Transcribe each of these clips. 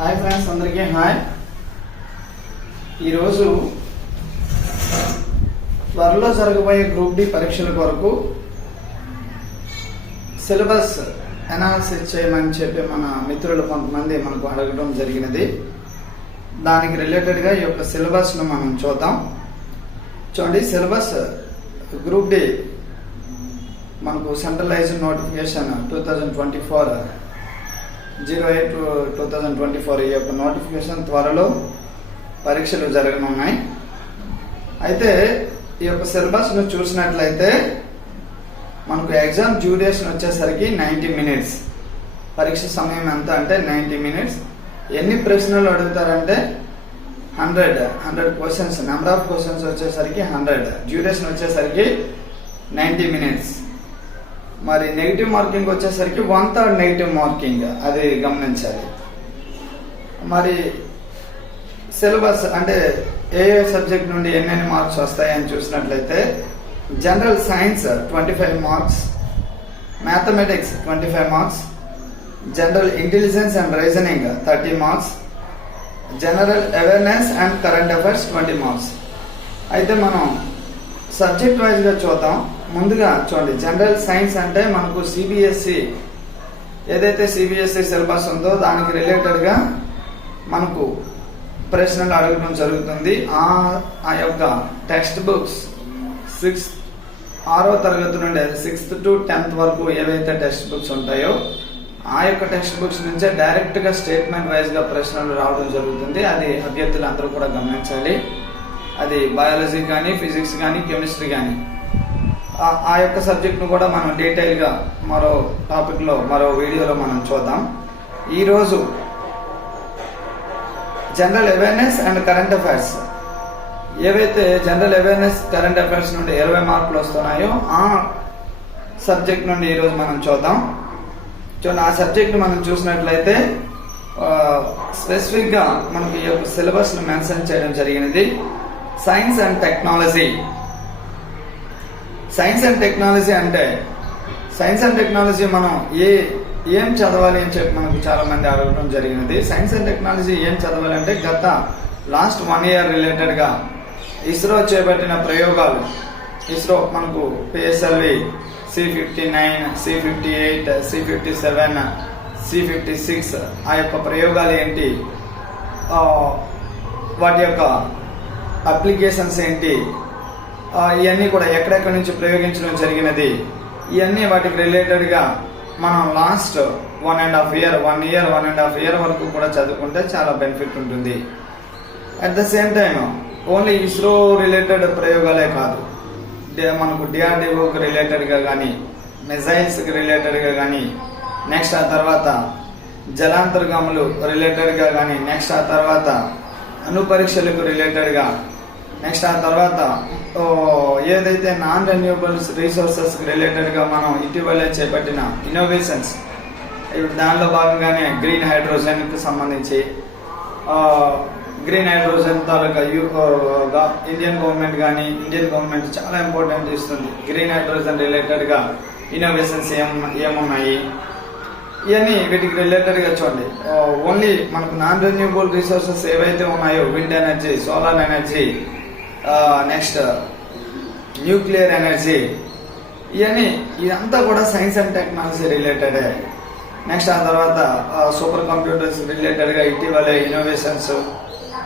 Hi friends, అందరికీ hi. ఈరోజు త్వరలో జరగబోయే గ్రూప్ డి పరీక్షల కొరకు సిలబస్ అనాలిసిస్ చేయమని చెప్పి మన మిత్రులు కొంతమంది మనకు అడగడం జరిగినది. దానికి రిలేటెడ్గా ఈ యొక్క సిలబస్ను మనం చూద్దాం. చూడండి, సిలబస్ గ్రూప్ డి మనకు సెంట్రలైజ్డ్ నోటిఫికేషన్ 2024 08/2024 ఈ యొక్క నోటిఫికేషన్ త్వరలో పరీక్షలు జరగనున్నాయి. అయితే ఈ యొక్క సిలబస్ను చూసినట్లయితే మనకు ఎగ్జామ్ డ్యూరేషన్ వచ్చేసరికి 90 minutes. పరీక్ష సమయం ఎంత అంటే 90 minutes. ఎన్ని ప్రశ్నలు అడుగుతారంటే 100 క్వశ్చన్స్. నెంబర్ ఆఫ్ క్వశ్చన్స్ వచ్చేసరికి 100. డ్యూరేషన్ వచ్చేసరికి 90 minutes. మరి నెగిటివ్ మార్కింగ్ వచ్చేసరికి 1/3 నెగిటివ్ మార్కింగ్, అది గమనించాలి. మరి సిలబస్ అంటే ఏ సబ్జెక్ట్ నుండి ఎన్నెన్ని మార్క్స్ వస్తాయని చూసినట్లయితే general science 25 marks, mathematics 25 marks, general intelligence and reasoning 30 marks, general awareness and current affairs 20 marks. అయితే మనం సబ్జెక్ట్ వైజ్గా చూద్దాం. ముందుగా చూడండి, జనరల్ సైన్స్ అంటే మనకు సిబిఎస్ఈ ఏదైతే సిబిఎస్ఈ సిలబస్ ఉందో దానికి రిలేటెడ్గా మనకు ప్రశ్నలు అడగడం జరుగుతుంది. ఆ యొక్క టెక్స్ట్ బుక్స్ 6వ తరగతి నుండి 6th to 10th వరకు ఏవైతే టెక్స్ట్ బుక్స్ ఉంటాయో ఆ యొక్క టెక్స్ట్ బుక్స్ నుంచే డైరెక్ట్గా స్టేట్మెంట్ వైజ్గా ప్రశ్నలు రావడం జరుగుతుంది. అది అభ్యర్థులు అందరూ కూడా గమనించాలి. అది బయాలజీ కానీ, ఫిజిక్స్ కానీ, కెమిస్ట్రీ కానీ ఆ యొక్క సబ్జెక్ట్ను కూడా మనం డీటెయిల్గా మరో టాపిక్లో మరో వీడియోలో మనం చూద్దాం. ఈరోజు general awareness and current affairs ఏవైతే జనరల్ అవేర్నెస్ కరెంట్ అఫైర్స్ నుండి 20 మార్కులు వస్తున్నాయో ఆ సబ్జెక్ట్ నుండి ఈరోజు మనం చూద్దాం. చూడండి, ఆ సబ్జెక్ట్ మనం చూసినట్లయితే స్పెసిఫిక్గా మనకి ఈ యొక్క సిలబస్ను మెన్షన్ చేయడం జరిగినది. Science and technology. Science and technology అంటే సైన్స్ అండ్ టెక్నాలజీ మనం ఏం చదవాలి అని చెప్పి మనకు చాలా మంది అడగడం జరిగినది. సైన్స్ అండ్ టెక్నాలజీ ఏం చదవాలి అంటే గత లాస్ట్ 1 year రిలేటెడ్గా ఇస్రో చేపట్టిన ప్రయోగాలు, ఇస్రో మనకు PSLV C-59, C-58, C-57, C-56 ఆ యొక్క ప్రయోగాలు ఏంటి, వాటి యొక్క అప్లికేషన్స్ ఏంటి, ఇవన్నీ కూడా ఎక్కడెక్కడి నుంచి ప్రయోగించడం జరిగినది, ఇవన్నీ వాటికి రిలేటెడ్గా మనం లాస్ట్ 1.5 year వరకు కూడా చదువుకుంటే చాలా బెనిఫిట్ ఉంటుంది. At the same time only ISRO related ప్రయోగాలే కాదు, మనకు డిఆర్డిఓకి రిలేటెడ్గా కానీ, మిజైల్స్కి రిలేటెడ్గా కానీ, నెక్స్ట్ ఆ తర్వాత జలాంతర్గాములు రిలేటెడ్గా కానీ, నెక్స్ట్ ఆ తర్వాత అణు పరీక్షలకు రిలేటెడ్గా, నెక్స్ట్ ఆ తర్వాత ఏదైతే నాన్ రెన్యూవబుల్స్ రీసోర్సెస్ రిలేటెడ్గా మనం ఇటీవలే చేపట్టిన ఇన్నోవేషన్స్, ఇప్పుడు దానిలో భాగంగానే గ్రీన్ హైడ్రోజన్కి సంబంధించి గ్రీన్ హైడ్రోజన్ తాలూకా ఇండియన్ గవర్నమెంట్ చాలా ఇంపార్టెంట్ ఇస్తుంది. గ్రీన్ హైడ్రోజన్ రిలేటెడ్గా ఇన్నోవేషన్స్ ఏమున్నాయి, ఇవన్నీ వీటికి రిలేటెడ్గా చూడండి. ఓన్లీ మనకు నాన్ రెన్యూవబుల్ రిసోర్సెస్ ఏవైతే ఉన్నాయో wind energy, solar energy, next nuclear energy, ఇదంతా కూడా సైన్స్ అండ్ టెక్నాలజీ రిలేటెడే. నెక్స్ట్ ఆ తర్వాత సూపర్ కంప్యూటర్స్ రిలేటెడ్గా ఇటీవలే ఇన్నోవేషన్స్,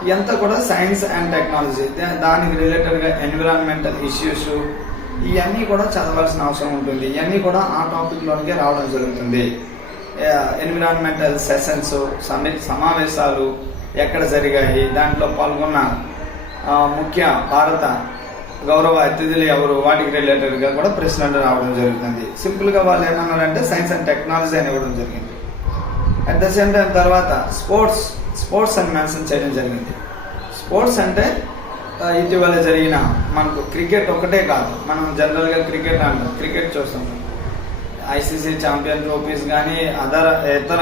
ఇదంతా కూడా సైన్స్ అండ్ టెక్నాలజీ. దానికి రిలేటెడ్గా ఎన్విరాన్మెంటల్ ఇష్యూస్, ఇవన్నీ కూడా చదవాల్సిన అవసరం ఉంటుంది. ఇవన్నీ కూడా ఆ టాపిక్లోనికే రావడం జరుగుతుంది. ఎన్విరాన్మెంటల్ సెషన్స్, సమావేశాలు ఎక్కడ జరిగాయి, దాంట్లో పాల్గొన్న ముఖ్య భారత గౌరవ అతిథులు ఎవరు, వాటికి రిలేటెడ్గా కూడా ప్రశ్నలు రావడం జరుగుతుంది. సింపుల్గా వాళ్ళు ఏమన్నారంటే సైన్స్ అండ్ టెక్నాలజీ అని ఇవ్వడం జరిగింది. అట్ ద సేమ్ టైం తర్వాత స్పోర్ట్స్ అని మెన్షన్ చేయడం జరిగింది. స్పోర్ట్స్ అంటే ఇటీవల జరిగిన మనకు క్రికెట్ ఒకటే కాదు, మనం జనరల్గా క్రికెట్ అంటాం, క్రికెట్ చూస్తాం. ఐసీసీ ఛాంపియన్ ట్రోఫీస్ కానీ ఇతర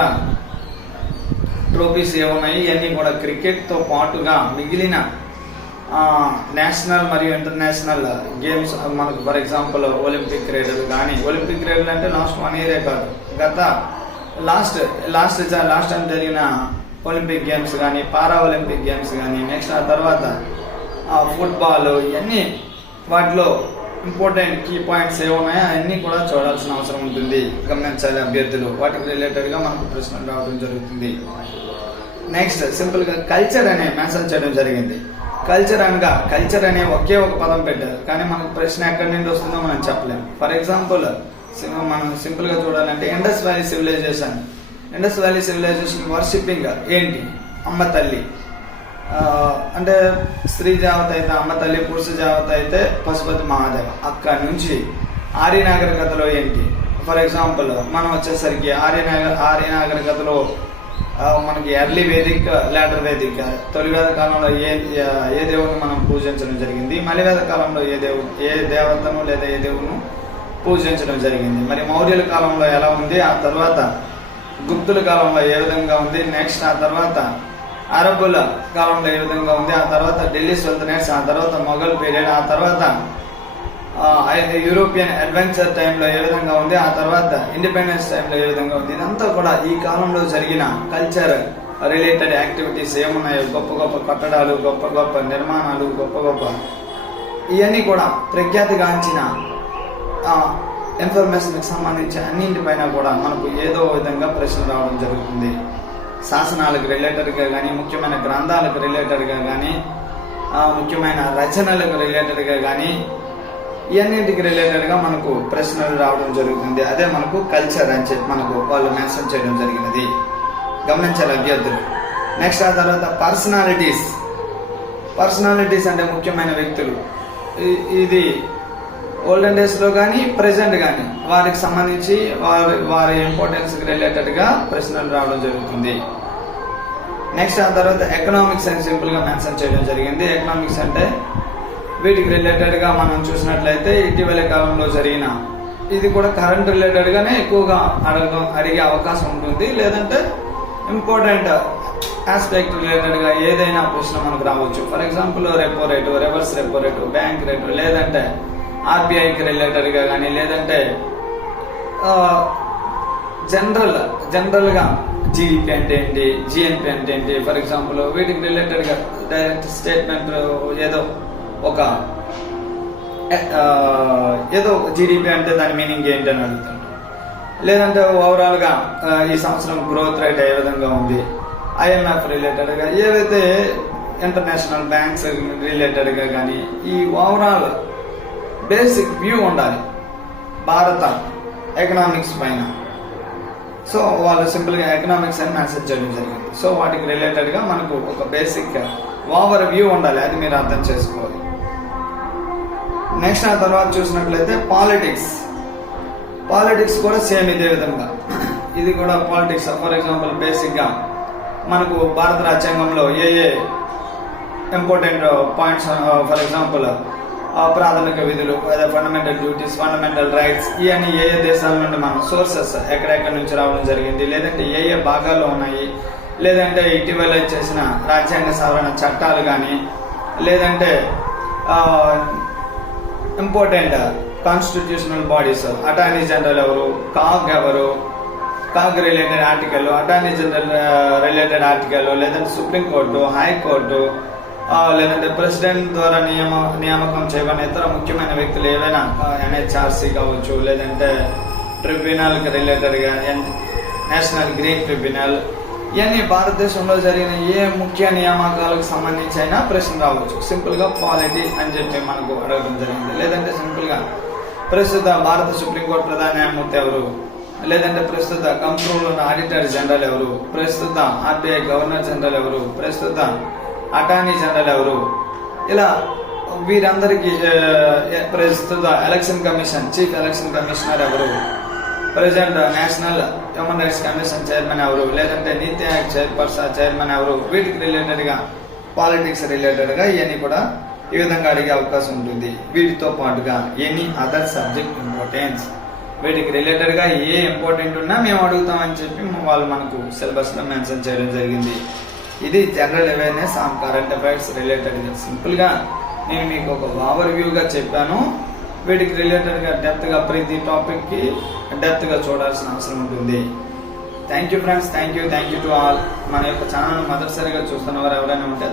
ట్రోఫీస్ ఏమున్నాయి, ఇవన్నీ కూడా క్రికెట్తో పాటుగా మిగిలిన నేషనల్ మరియు ఇంటర్నేషనల్ గేమ్స్ మనకు ఫర్ ఎగ్జాంపుల్ ఒలింపిక్ క్రీడలు కానీ, ఒలింపిక్ క్రీడలు అంటే లాస్ట్ 1 year కాదు, గత లాస్ట్ టైం జరిగిన ఒలింపిక్ గేమ్స్ కానీ, పారా ఒలింపిక్ గేమ్స్ కానీ, నెక్స్ట్ ఆ తర్వాత ఫుట్బాల్, ఇవన్నీ వాటిలో ఇంపార్టెంట్ కీ పాయింట్స్ ఏమున్నాయో అన్నీ కూడా చూడాల్సిన అవసరం ఉంటుంది, గమనించాలి అభ్యర్థులు. వాటికి రిలేటెడ్గా మనకు ప్రశ్నలు రావడం జరుగుతుంది. నెక్స్ట్ సింపుల్గా కల్చర్ అనే మెన్షన్ చేయడం జరిగింది. కల్చర్ అనగా కల్చర్ అనే ఒకే ఒక పదం పెట్టారు, కానీ మనకు ప్రశ్న ఎక్కడి నుండి వస్తుందో మనం చెప్పలేము. ఫర్ ఎగ్జాంపుల్ మనం సింపుల్గా చూడాలంటే ఇండస్ వ్యాలీ సివిలైజేషన్ వర్షిప్పింగ్ ఏంటి? అమ్మ తల్లి. అంటే స్త్రీ దేవత అయితే అమ్మ తల్లి, పురుష దేవత అయితే పశుపతి మహాదేవ. అక్కడి నుంచి ఆర్య నాగరికతలో ఏంటి? ఫర్ ఎగ్జాంపుల్ మనం వచ్చేసరికి ఆర్య నాగరికతలో మనకి ఎర్లీ వేదిక్, లేటర్ వేదిక్. తొలి వేద కాలంలో ఏ దేవుని మనం పూజించడం జరిగింది, మలి వేద కాలంలో ఏ దేవతను లేదా ఏ దేవును పూజించడం జరిగింది. మరి మౌర్యుల కాలంలో ఎలా ఉంది, ఆ తర్వాత గుప్తుల కాలంలో ఏ విధంగా ఉంది, నెక్స్ట్ ఆ తర్వాత అరబ్బుల కాలంలో ఏ విధంగా ఉంది, ఆ తర్వాత ఢిల్లీ సుల్తనేట్స్, ఆ తర్వాత మొఘల్ పీరియడ్, ఆ తర్వాత యూరోపియన్ అడ్వెంచర్ టైంలో ఏ విధంగా ఉంది, ఆ తర్వాత ఇండిపెండెన్స్ టైంలో ఏ విధంగా ఉంది. ఇదంతా కూడా ఈ కాలంలో జరిగిన కల్చర్ రిలేటెడ్ యాక్టివిటీస్ ఏమున్నాయో, గొప్ప గొప్ప కట్టడాలు, గొప్ప గొప్ప నిర్మాణాలు, గొప్ప గొప్ప ఇవన్నీ కూడా ప్రఖ్యాతిగాంచిన ఇన్ఫర్మేషన్కి సంబంధించి అన్నింటిపైన కూడా మనకు ఏదో విధంగా ప్రశ్న రావడం జరుగుతుంది. శాసనాలకు రిలేటెడ్గా కానీ, ముఖ్యమైన గ్రంథాలకు రిలేటెడ్గా కానీ, ముఖ్యమైన రచనలకు రిలేటెడ్గా కానీ, ఇవన్నింటికి రిలేటెడ్గా మనకు ప్రశ్నలు రావడం జరుగుతుంది. అదే మనకు కల్చర్ అని చెప్పి మనకు వాళ్ళు మెన్షన్ చేయడం జరిగినది, గమనించాలి అభ్యర్థులు. నెక్స్ట్ ఆ తర్వాత పర్సనాలిటీస్ అంటే ముఖ్యమైన వ్యక్తులు. ఇది ఓల్డెన్ డేస్లో కానీ ప్రెసెంట్ కానీ వారికి సంబంధించి వారి ఇంపార్టెన్స్కి రిలేటెడ్గా ప్రశ్నలు రావడం జరుగుతుంది. నెక్స్ట్ ఆ తర్వాత ఎకనామిక్స్ అని సింపుల్గా మెన్షన్ చేయడం జరిగింది. ఎకనామిక్స్ అంటే వీటికి రిలేటెడ్గా మనం చూసినట్లయితే ఇటీవల కాలంలో జరిగిన, ఇది కూడా కరెంట్ రిలేటెడ్గానే ఎక్కువగా అడిగే అవకాశం ఉంటుంది, లేదంటే ఇంపార్టెంట్ ఆస్పెక్ట్ రిలేటెడ్గా ఏదైనా ప్రశ్న మనకు రావచ్చు. For example repo rate, reverse repo rate, bank rate, లేదంటే ఆర్బీఐకి రిలేటెడ్గా కానీ, లేదంటే జనరల్గా జీడిపి అంటే ఏంటి, జిఎన్పి అంటే ఏంటి. ఫర్ ఎగ్జాంపుల్ వీటికి రిలేటెడ్గా డైరెక్ట్ స్టేట్మెంట్ ఏదో జీడిపి అంటే దాని మీనింగ్ ఏంటి అని అడుగుతాను. లేదంటే ఓవరాల్గా ఈ సంవత్సరం గ్రోత్ రేట్ ఏ విధంగా ఉంది, ఐఎంఎఫ్ రిలేటెడ్గా, ఏవైతే ఇంటర్నేషనల్ బ్యాంక్స్ రిలేటెడ్గా కానీ, ఈ ఓవరాల్ బేసిక్ వ్యూ ఉండాలి భారత ఎకనామిక్స్ పైన. సో వాళ్ళు సింపుల్గా ఎకనామిక్స్ అని మెన్షన్ చేయడం జరిగింది. సో వాటికి రిలేటెడ్గా మనకు ఒక బేసిక్ ఓవర్ వ్యూ ఉండాలి, అది మీరు అర్థం చేసుకోవాలి. నెక్స్ట్ ఆ తర్వాత చూసినట్లయితే పాలిటిక్స్ కూడా సేమ్ ఇదే విధంగా. ఇది కూడా పాలిటిక్స్. ఫర్ ఎగ్జాంపుల్ బేసిక్గా మనకు భారత రాజ్యాంగంలో ఏ ఇంపార్టెంట్ పాయింట్స్, ఫర్ ఎగ్జాంపుల్ ప్రాథమిక విధులు, ఫండమెంటల్ డ్యూటీస్, ఫండమెంటల్ రైట్స్, ఇవన్నీ ఏ దేశాల నుండి మనం సోర్సెస్ ఎక్కడెక్కడి నుంచి రావడం జరిగింది, లేదంటే ఏ భాగాల్లో ఉన్నాయి, లేదంటే ఇటీవల చేసిన రాజ్యాంగ సవరణ చట్టాలు కానీ, లేదంటే important constitutional bodies, attorney general ఎవరు, CAG related article, attorney general related article, లేదంటే సుప్రీంకోర్టు, హైకోర్టు, లేదంటే ప్రెసిడెంట్ ద్వారా నియామకం చేయబడిన ఇతర ముఖ్యమైన వ్యక్తులు ఏవైనా ఎన్హెచ్ఆర్సీ కావచ్చు, లేదంటే ట్రిబ్యునల్కి రిలేటెడ్గా నేషనల్ గ్రీన్ ట్రిబ్యునల్, ఇవన్నీ భారతదేశంలో జరిగిన ఏ ముఖ్య నియామకాలకు సంబంధించి అయినా ప్రశ్న రావచ్చు. సింపుల్గా పాలిటీ అని చెప్పి మనకు అడగడం జరిగింది. లేదంటే సింపుల్గా ప్రస్తుత భారత సుప్రీంకోర్టు ప్రధాన న్యాయమూర్తి ఎవరు, లేదంటే ప్రస్తుత కంట్రోలర్ ఆడిటర్ జనరల్ ఎవరు, ప్రస్తుత ఆర్బీఐ గవర్నర్ జనరల్ ఎవరు, ప్రస్తుత అటార్నీ జనరల్ ఎవరు, ఇలా వీరందరికీ ప్రస్తుత election commission chief election commissioner ఎవరు, president national human rights commission chairman ఎవరు, లేదంటే నీతి ఆయోగ్ చైర్మన్ ఎవరు, వీటికి రిలేటెడ్గా పాలిటిక్స్ రిలేటెడ్గా ఇవన్నీ కూడా ఈ విధంగా అడిగే అవకాశం ఉంటుంది. వీటితో పాటుగా ఎనీ అదర్ సబ్జెక్ట్ ఇంపార్టెన్స్, వీటికి రిలేటెడ్గా ఏ ఇంపార్టెంట్ ఉన్నా మేము అడుగుతామని చెప్పి వాళ్ళు మనకు సిలబస్లో మెన్షన్ చేయడం జరిగింది. ఇది general awareness on current affairs రిలేటెడ్గా. సింపుల్గా నేను మీకు ఒక ఓవర్ వ్యూగా చెప్పాను. వీటికి రిలేటెడ్గా డెప్త్గా ప్రతి టాపిక్కి డెప్త్గా చూడాల్సిన అవసరం ఉంటుంది. Thank you friends, thank you to all. మన యొక్క ఛానల్ మొదటిసారిగా చూస్తున్నవారు ఎవరైనా ఉంటే